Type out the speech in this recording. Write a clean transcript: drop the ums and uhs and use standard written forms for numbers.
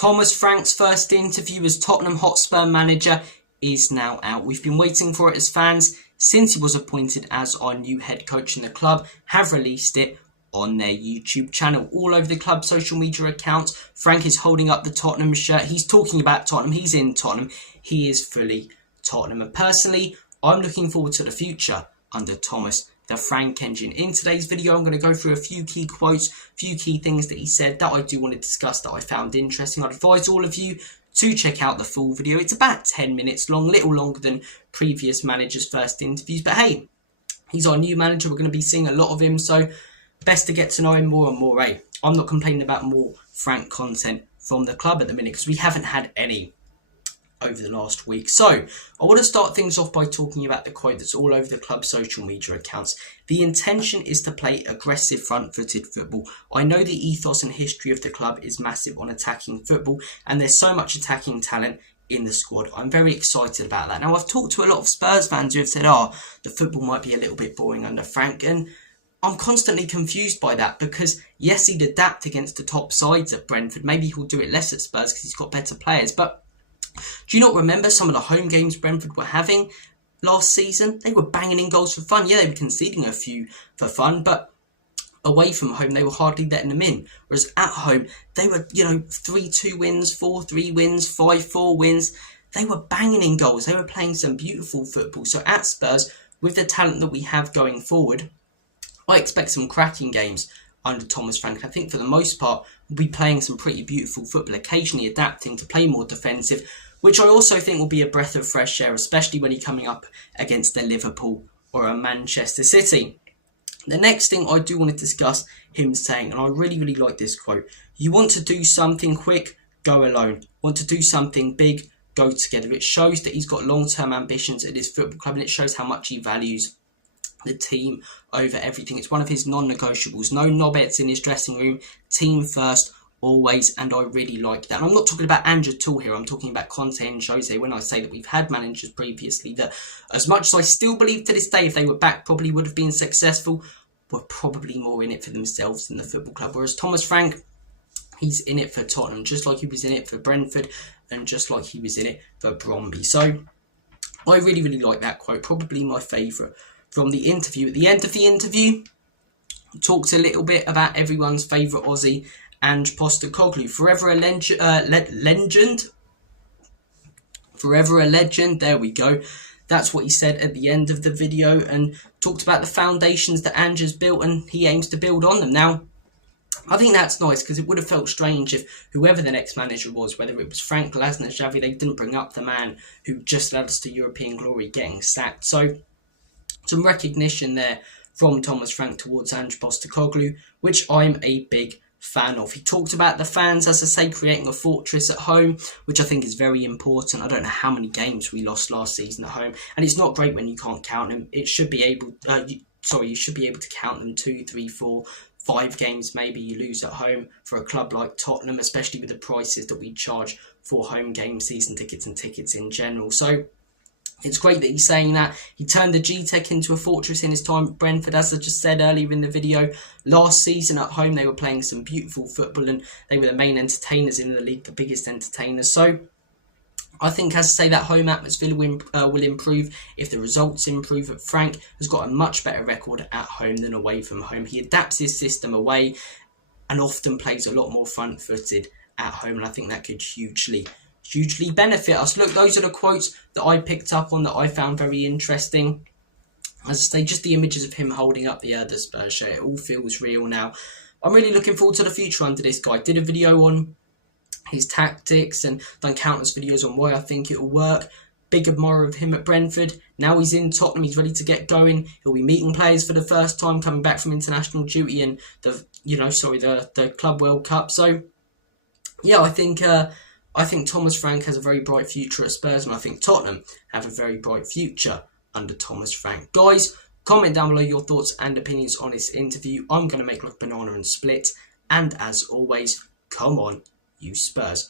Thomas Frank's first interview as Tottenham Hotspur manager is now out. We've been waiting for it as fans since he was appointed as our new head coach, in the club have released it on their YouTube channel. All over the club social media accounts, Frank is holding up the Tottenham shirt. He's talking about Tottenham. He's in Tottenham. He is fully Tottenham. And personally, I'm looking forward to the future under Thomas the Frank engine. In today's video, I'm going to go through a few key quotes, a few key things that he said that I do want to discuss that I found interesting. I'd advise all of you to check out the full video. It's about 10 minutes long, little longer than previous managers' first interviews. But hey, he's our new manager. We're going to be seeing a lot of him, so best to get to know him more and more. Hey, I'm not complaining about more Frank content from the club at the minute because we haven't had any over the last week. So I want to start things off by talking about the quote that's all over the club's social media accounts. The intention is to play aggressive front-footed football. I know the ethos and history of the club is massive on attacking football, and there's so much attacking talent in the squad. I'm very excited about that. Now, I've talked to a lot of Spurs fans who have said, the football might be a little bit boring under Frank, and I'm constantly confused by that because, yes, he'd adapt against the top sides at Brentford. Maybe he'll do it less at Spurs because he's got better players, but do you not remember some of the home games Brentford were having last season? They were banging in goals for fun. Yeah, they were conceding a few for fun, but away from home, they were hardly letting them in. Whereas at home, they were, 3-2 wins, 4-3 wins, 5-4 wins. They were banging in goals. They were playing some beautiful football. So at Spurs, with the talent that we have going forward, I expect some cracking games under Thomas Frank. I think for the most part, we'll be playing some pretty beautiful football, occasionally adapting to play more defensive, which I also think will be a breath of fresh air, especially when you're coming up against a Liverpool or a Manchester City. The next thing I do want to discuss him saying, and I really, really like this quote, you want to do something quick, go alone. Want to do something big, go together. It shows that he's got long-term ambitions at his football club, and it shows how much he values the team over everything. It's one of his non-negotiables. No knobheads in his dressing room. Team first, always, and I really like that. And I'm not talking about Ange at all here. I'm talking about Conte and Jose when I say that we've had managers previously that, as much as I still believe to this day, if they were back, probably would have been successful, were probably more in it for themselves than the football club. Whereas Thomas Frank, he's in it for Tottenham, just like he was in it for Brentford, and just like he was in it for Bromby. So I really, really like that quote. Probably my favourite from the interview. At the end of the interview, talked a little bit about everyone's favourite Aussie, Ange Postecoglou. Forever a legend. Forever a legend. There we go. That's what he said at the end of the video, and talked about the foundations that Ange has built and he aims to build on them. Now, I think that's nice because it would have felt strange if whoever the next manager was, whether it was Frank, Lasner, Xavi, they didn't bring up the man who just led us to European glory getting sacked. So some recognition there from Thomas Frank towards Ange Postecoglou, which I'm a big fan of. He talked about the fans, as I say, creating a fortress at home, which I think is very important. I don't know how many games we lost last season at home, and it's not great when you can't count them. It should be able, you should be able to count them 2, 3, 4, 5 games maybe you lose at home for a club like Tottenham, especially with the prices that we charge for home game season tickets and tickets in general. So it's great that he's saying that. He turned the G-Tech into a fortress in his time at Brentford, as I just said earlier in the video. Last season at home, they were playing some beautiful football and they were the main entertainers in the league, the biggest entertainers. So I think, as I say, that home atmosphere will improve if the results improve. Frank has got a much better record at home than away from home. He adapts his system away and often plays a lot more front-footed at home, and I think that could hugely benefit us. Look, those are the quotes that I picked up on that I found very interesting. As I say, just the images of him holding up the Spurs shirt, it all feels real now. I'm really looking forward to the future under this guy. Did a video on his tactics and done countless videos on why I think it'll work. Big admirer of him at Brentford. Now he's in Tottenham, he's ready to get going. He'll be meeting players for the first time, coming back from international duty and the Club World Cup. So yeah, I think Thomas Frank has a very bright future at Spurs, and I think Tottenham have a very bright future under Thomas Frank. Guys, comment down below your thoughts and opinions on this interview. I'm going to make like banana and split. And as always, come on, you Spurs.